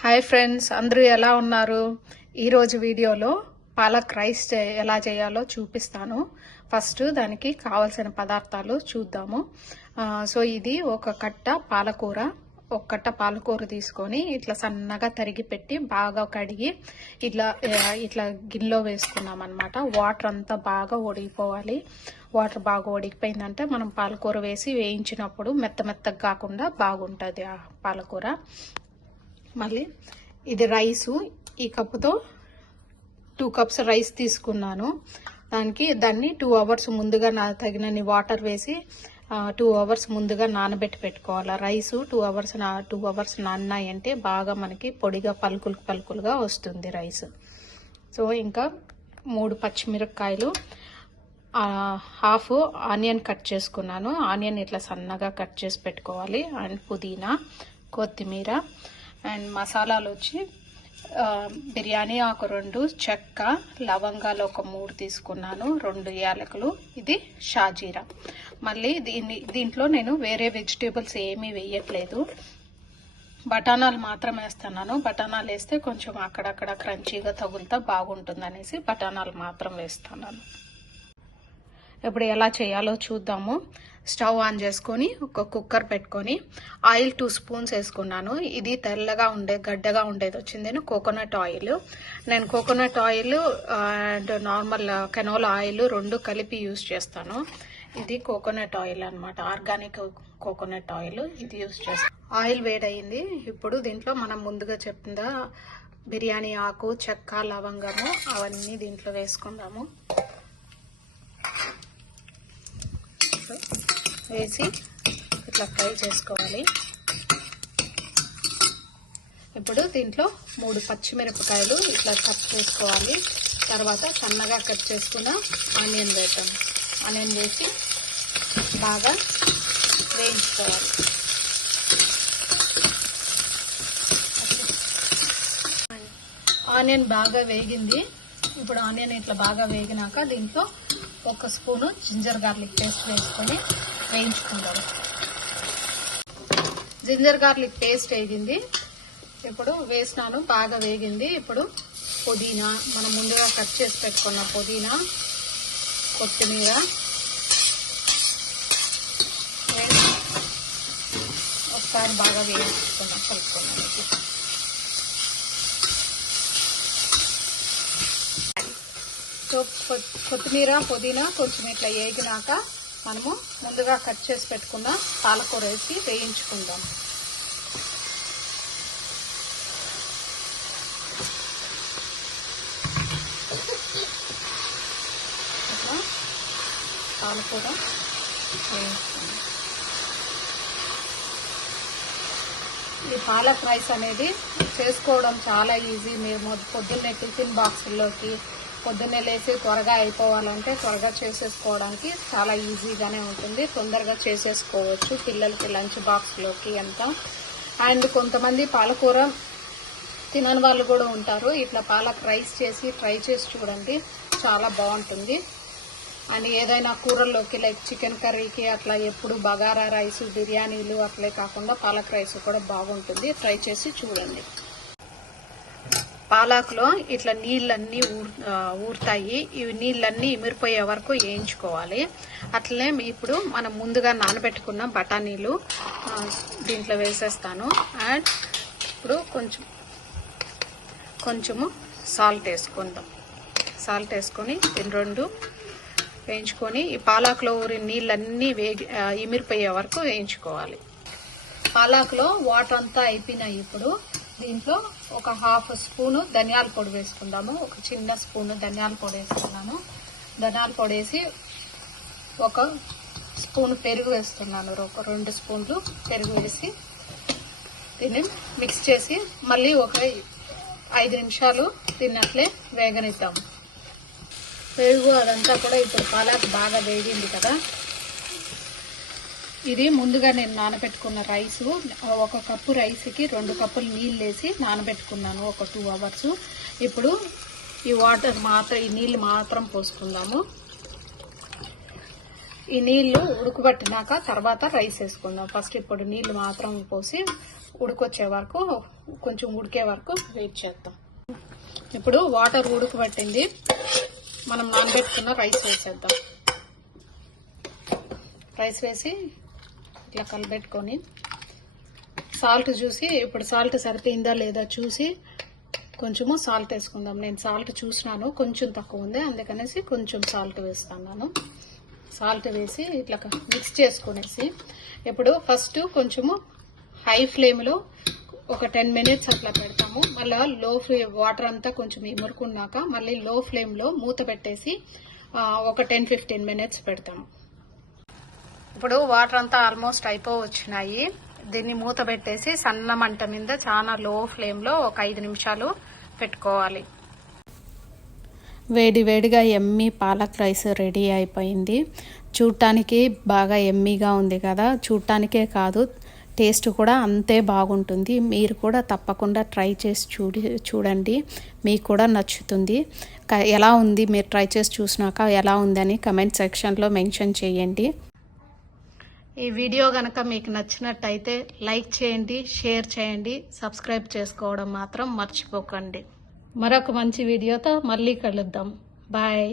Hi friends, అందరూ ఎలా ఉన్నారు? ఈరోజు వీడియోలో పాలక్ రైస్ ఎలా చేయాలో చూపిస్తాను. ఫస్ట్ దానికి కావాల్సిన పదార్థాలు చూద్దాము. సో ఇది ఒక కట్ట పాలకూర తీసుకొని ఇట్లా సన్నగా తరిగి పెట్టి బాగా కడిగి ఇట్లా గిన్నెలో వేసుకున్నాం అనమాట. వాటర్ అంతా బాగా ఉడికిపోవాలి. వాటర్ బాగా ఉడికిపోయిందంటే మనం పాలకూర వేసి వేయించినప్పుడు మెత్తగా కాకుండా బాగుంటుంది ఆ పాలకూర. మళ్ళీ ఇది రైసు, ఈ కప్పుతో 2 కప్స్ రైస్ తీసుకున్నాను. దాన్ని 2 అవర్స్ ముందుగా తగినన్ని వాటర్ వేసి 2 అవర్స్ ముందుగా నానబెట్టి పెట్టుకోవాలి. రైసు 2 అవర్స్ నానాయంటే బాగా మనకి పొడిగా పలుకులుగా వస్తుంది రైస్. సో ఇంకా 3 పచ్చిమిరపకాయలు, హాఫ్ ఆనియన్ కట్ చేసుకున్నాను. ఆనియన్ ఇట్లా సన్నగా కట్ చేసి పెట్టుకోవాలి. అండ్ పుదీనా, కొత్తిమీర అండ్ మసాలాలు వచ్చి బిర్యానీ ఆకు 2, చెక్క, లవంగాలు ఒక 3 తీసుకున్నాను, 2 యాలకులు, ఇది షాజీరా. మళ్ళీ దీంట్లో నేను వేరే వెజిటేబుల్స్ ఏమీ వేయట్లేదు, బఠానాలు మాత్రం వేస్తున్నాను. బఠానాలు వేస్తే కొంచెం అక్కడక్కడ క్రంచీగా తగులుతా బాగుంటుంది అనేసి బఠానాలు మాత్రం వేస్తున్నాను. ఇప్పుడు ఎలా చేయాలో చూద్దాము. స్టవ్ ఆన్ చేసుకొని ఒక కుక్కర్ పెట్టుకొని ఆయిల్ 2 స్పూన్స్ వేసుకున్నాను. ఇది తెల్లగా గడ్డగా ఉండేది వచ్చింది కోకోనట్ ఆయిల్. నేను coconut oil and normal canola oil 2 కలిపి యూజ్ చేస్తాను. ఇది కోకోనట్ ఆయిల్ అన్నమాట, ఆర్గానిక్ కోకోనట్ ఆయిల్, ఇది యూజ్ చేస్తాను. ఆయిల్ వేడయింది. ఇప్పుడు దీంట్లో మనం ముందుగా చెప్పిన బిర్యానీ ఆకు, చెక్క, లవంగము అవన్నీ దీంట్లో వేసుకుందాము. వేసి ఇట్లా ఫ్రై చేసుకోవాలి. ఇప్పుడు దీంట్లో 3 పచ్చిమిరపకాయలు ఇట్లా కట్ చేసుకోవాలి. తర్వాత సన్నగా కట్ చేసుకున్న ఆనియన్ వేద్దాం. ఆనియన్ వేసి బాగా వేయించుకోవాలి. ఆనియన్ బాగా వేగింది. ఇప్పుడు ఆనియన్ ఇట్లా బాగా వేగినాక దీంట్లో 1 స్పూను జింజర్ గార్లిక్ పేస్ట్ వేసుకొని వేయించుకుంటారు. జింజర్ గార్లిక్ పేస్ట్ వేగింది, ఇప్పుడు వేసినాను, బాగా వేగింది. ఇప్పుడు పుదీనా, మనం ముందుగా కట్ చేసి పెట్టుకున్న పుదీనా, కొత్తిమీర ఒకసారి బాగా కలుపుకున్నాను. సో కొత్తిమీర, పుదీనా కొంచెం ఇట్లా వేగినాక మనము ముందుగా కట్ చేసి పెట్టుకున్న పాలకూర వేసి వేయించుకుందాం. ఇట్లా పాలకూర వేయించుకుందాం. ఈ పాలక్ రైస్ అనేది చేసుకోవడం చాలా ఈజీ. మీరు పొద్దున్నే టిఫిన్ బాక్సుల్లోకి పొద్దున్నే లేసి త్వరగా అయిపోవాలంటే త్వరగా చేసేసుకోవడానికి చాలా ఈజీగానే ఉంటుంది. తొందరగా చేసేసుకోవచ్చు పిల్లలకి లంచ్ బాక్స్లోకి అంతా. అండ్ కొంతమంది పాలకూర తినని వాళ్ళు కూడా ఉంటారు. ఇట్లా పాలక్ రైస్ చేసి ట్రై చేసి చూడండి, చాలా బాగుంటుంది. అండ్ ఏదైనా కూరల్లోకి లైక్ చికెన్ కర్రీకి అట్లా ఎప్పుడు బగారా రైస్, బిర్యానీలు అట్లే కాకుండా పాలక్ రైస్ కూడా బాగుంటుంది. ట్రై చేసి చూడండి. పాలకులో ఇట్లా నీళ్ళన్నీ ఊరుతాయి. ఇవి నీళ్ళన్నీ ఇమిరిపోయే వరకు వేయించుకోవాలి. అట్లనే ఇప్పుడు మనం ముందుగా నానబెట్టుకున్న బఠానీలు దీంట్లో వేసేస్తాను. అండ్ ఇప్పుడు కొంచెము సాల్ట్ వేసుకుందాం. సాల్ట్ వేసుకొని దీని 2 వేయించుకొని ఈ పాలకులో ఊరి నీళ్ళన్నీ ఇమిరిపోయే వరకు వేయించుకోవాలి. పాలకులో వాటర్ అంతా అయిపోయినాయి. ఇప్పుడు దీంట్లో ఒక హాఫ్ స్పూను ధనియాల పొడి వేసుకుందాము. ఒక చిన్న స్పూను ధనియాల పొడి వేసుకున్నాను. ధనియాల పొడి వేసి 1 స్పూను పెరుగు వేస్తున్నాను. ఒక 2 స్పూన్లు పెరుగు వేసి దీన్ని మిక్స్ చేసి మళ్ళీ ఒక 5 నిమిషాలు దీన్ని అట్లే వేగనిద్దాము. పెరుగు అదంతా కూడా ఇప్పుడు పాలక్ బాగా వేగింది కదా. ఇది ముందుగా నేను నానబెట్టుకున్న రైసు, 1 కప్పు రైస్కి 2 కప్పులు నీళ్ళు వేసి నానబెట్టుకున్నాను ఒక 2 అవర్స్. ఇప్పుడు ఈ నీళ్ళు మాత్రం పోసుకుందాము. ఈ నీళ్లు ఉడకబట్టినాక తర్వాత రైస్ వేసుకుందాం. ఫస్ట్ ఇప్పుడు నీళ్లు మాత్రం పోసి ఉడికొచ్చే వరకు కొంచెం ఉడికే వరకు వెయిట్ చేద్దాం. ఇప్పుడు వాటర్ ఉడకబట్టింది, మనం నానబెట్టుకున్న రైస్ వేసేద్దాం. రైస్ వేసి ఇట్లా కలబెట్టుకొని సాల్ట్ చూసి, ఇప్పుడు సాల్ట్ సరిపోయిందా లేదా చూసి కొంచెము సాల్ట్ వేసుకుందాం. నేను సాల్ట్ చూసినాను, కొంచెం తక్కువ ఉంది, అందుకనేసి కొంచెం సాల్ట్ వేస్తున్నాను. సాల్ట్ వేసి ఇట్లా మిక్స్ చేసుకునేసి ఇప్పుడు ఫస్ట్ కొంచెము హై ఫ్లేమ్లో ఒక 10 మినిట్స్ అట్లా పెడతాము. మళ్ళీ లో ఫ్లేమ్ వాటర్ అంతా కొంచెం ఇమురుకున్నాక మళ్ళీ లో ఫ్లేమ్లో మూత పెట్టేసి ఒక 10-15 మినిట్స్ పెడతాము. ఇప్పుడు వాటర్ అంతా ఆల్మోస్ట్ వచ్చినాయి. దీన్ని మూత పెట్టేసి సన్న మంట మీద చాలా లో ఫ్లేమ్లో ఒక 5 నిమిషాలు పెట్టుకోవాలి. వేడి వేడిగా ఎమ్మీ పాలక్ రైస్ రెడీ అయిపోయింది. చూడటానికి బాగా ఎమ్మీగా ఉంది కదా, చూడటానికే కాదు టేస్ట్ కూడా అంతే బాగుంటుంది. మీరు కూడా తప్పకుండా ట్రై చేసి చూడండి, మీకు కూడా నచ్చుతుంది. ఎలా ఉంది మీరు ట్రై చేసి చూసినాక ఎలా ఉందని కమెంట్ సెక్షన్లో మెన్షన్ చేయండి. ఈ వీడియో కనుక మీకు నచ్చినట్టయితే లైక్ చేయండి, షేర్ చేయండి, సబ్స్క్రైబ్ చేసుకోవడం మాత్రం మర్చిపోకండి. మరొక మంచి వీడియోతో మళ్ళీ కలుద్దాం. బాయ్.